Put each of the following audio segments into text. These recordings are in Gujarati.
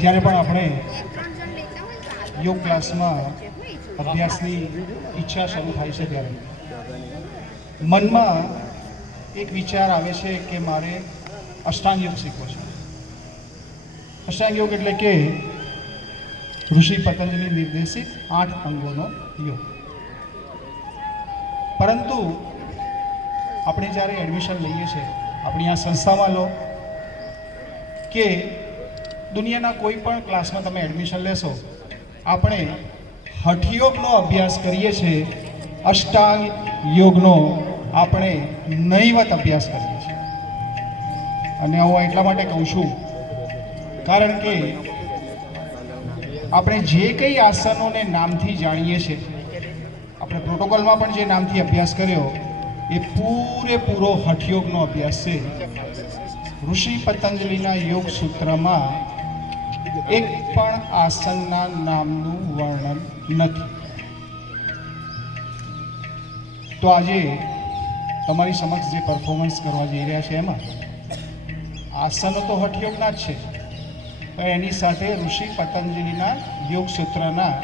જ્યારે પણ આપણે યોગ ક્લાસમાં અભ્યાસની ઈચ્છા શરૂ થાય છે ત્યારે મનમાં એક વિચાર આવે છે કે મારે અષ્ટાંગ યોગ શીખવો છે. અષ્ટાંગ યોગ એટલે કે ઋષિ પતંજલિ નિર્દેશિત 8 અંગોનો યોગ. પરંતુ આપણે જ્યારે એડમિશન લઈએ છીએ આપણી આ સંસ્થામાં લો કે દુનિયાના કોઈ પણ ક્લાસમાં તમે એડમિશન લેશો, આપણે હઠયોગનો અભ્યાસ કરીએ છીએ, અષ્ટાંગ યોગનો આપણે નહીવત અભ્યાસ કરીએ છીએ. અને હું એટલા માટે કહું છું કારણ કે આપણે જે કંઈ આસનોને નામથી જાણીએ છીએ, આપણે પ્રોટોકોલમાં પણ જે નામથી અભ્યાસ કર્યો એ પૂરેપૂરો હઠયોગનો અભ્યાસ છે. ઋષિ પતંજલિના યોગ સૂત્રમાં એક પણ આસનના નામનું વર્ણન નથી. તો આજે તમારી સમક્ષ જે પરફોર્મન્સ કરવા જઈ રહ્યા છે એમાં આસનો તો હઠયોગના જ છે, પણ એની સાથે ઋષિ પતંજલિના યોગ સૂત્રના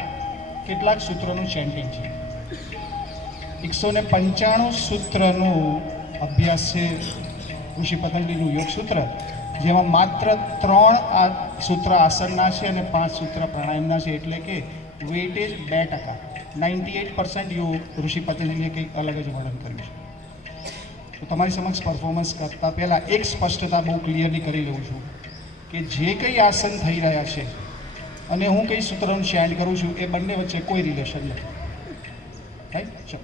કેટલાક સૂત્રોનું ચેન્ટિંગ છે. 195 સૂત્રનો અભ્યાસ છે ઋષિ પતંજલિનું યોગ સૂત્ર, જેમાં માત્ર 3 સૂત્ર આસનના છે અને 5 સૂત્ર પ્રાણાયામના છે. એટલે કે વેઇટેજ 2%. 98% યોગ ઋષિ પતંજલિએ કંઈક અલગ જ વર્ણન કર્યું છે. તો તમારી સમક્ષ પરફોર્મન્સ કરતા પહેલાં એક સ્પષ્ટતા બહુ ક્લિયરલી કરી લઉં છું કે જે કંઈ આસન થઈ રહ્યા છે અને હું કઈ સૂત્રનું ચેન્ટ કરું છું એ બંને વચ્ચે કોઈ રિલેશન નથી. રાઈટ? ચલો.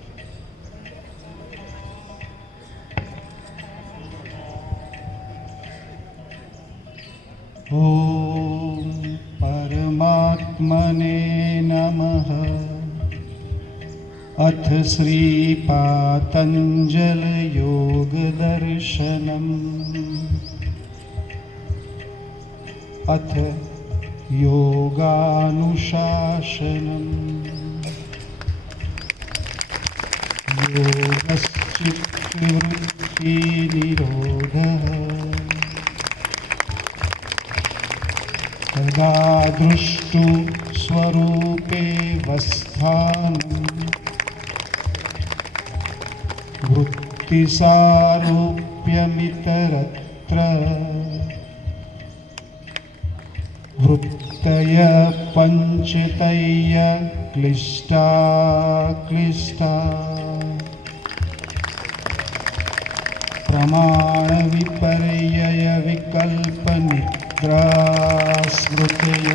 ઓમ પરમાત્મને નમઃ. અથ શ્રી પાતંજલ યોગ દર્શનમ. અથ યોગાનુશાસનમ. યોગશ્ચિત્તવૃત્તિ નિરોધઃ. તદા દૃષ્ટુ સ્વરૂપે वस्थानं. वृत्तिसारूप्यमितरत्र. वृत्तय पञ्चतय क्लिष्टा प्रमाण विपर्यय विकल्प निद्रा स्मृतय.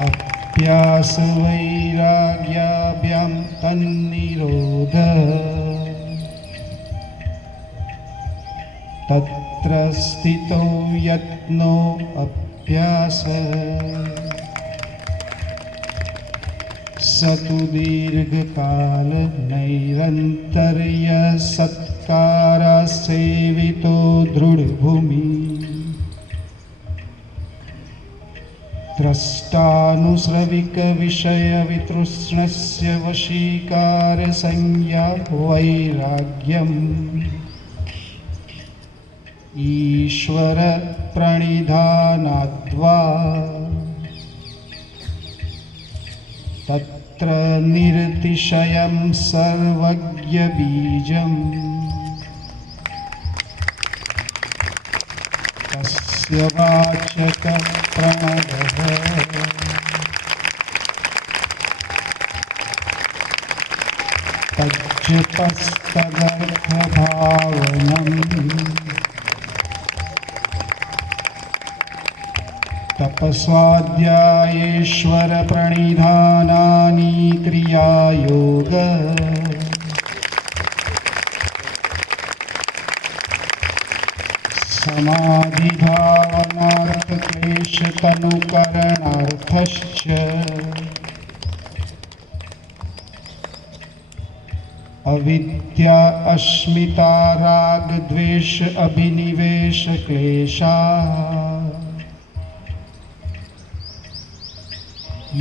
अभ्यास वैराग्याभ्यां तन्निरोध. तत्र स्थितो यत्नो अभ्यास. सतु दीर्घकाल नैरन्तर्य सत्कार सेवितो दृढभूमि. द्रष्टानुश्रविक विषय वितृष्णस्य वशीकार संज्ञा वैराग्यम्. ईश्वर प्रणिधानाद्वा तत्र निरतिशयं सर्वज्ञ बीजम्. तस्य वाचक प्रणवः. तज्जपस्तदर्थभावनम्. तपस्वाध्यायेश्वर प्रणिधानानि क्रियायोग. समाधिभावनार्थ क्लेशतनुकरणार्थश्च. अविद्या अस्मिता राग द्वेष अभिनिवेश क्लेशा.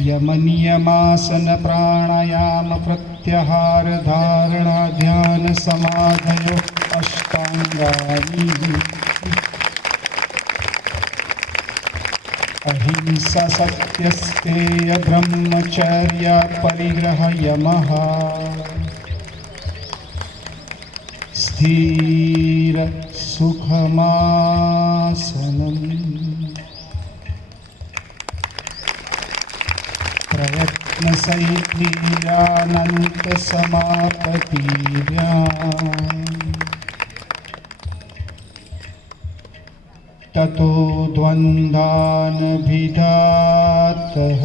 यमनियमासन प्राणायाम प्रत्याहार धारणा ध्यान समाधयो अष्टांगानि. अहिंसा सत्यस्तेय ब्रह्मचर्य परिग्रह यमः स्थिर सुखमासनम् प्रयत्न सैथिल्यानंत समापतिर्याम् ततो द्वन्द्वानभिधातः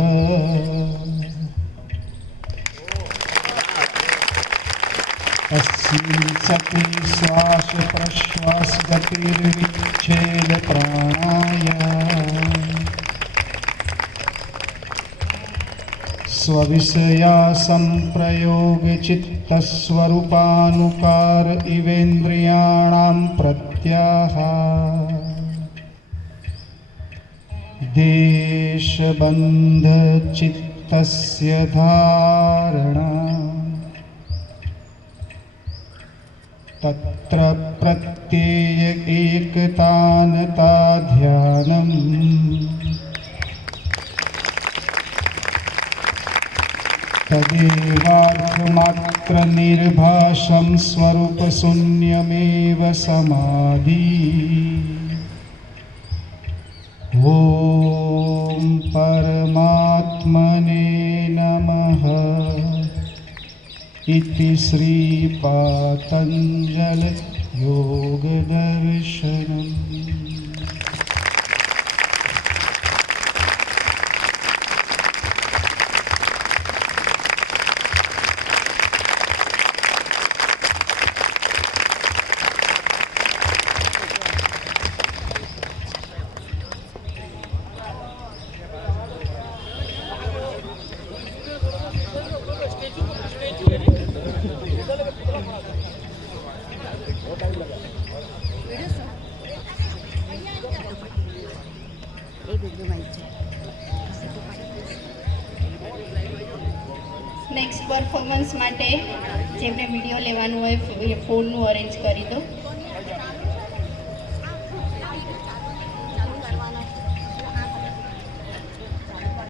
तस्मिन् सति श्वास प्रश्वास गतिर्विच्छेद प्राणाय स्वविषया संप्रयोग चित्तस्वरूपानुकार इवेन्द्रियाणां प्रत्याहार देशबन्ध चित्तस्य धारणा तत्र प्रत्यय एकतानता ध्यानम् तदेवार्थमात्र निर्भाषं स्वरूपशून्यमेव समाधि ॐ परमात्मने नमः इति श्रीपातञ्जल योगदर्शनम्। નેક્સ્ટ પરફોર્મન્સ માટે જેમને વિડીયો લેવાનું હોય ફોનનું અરેન્જ કરી દો.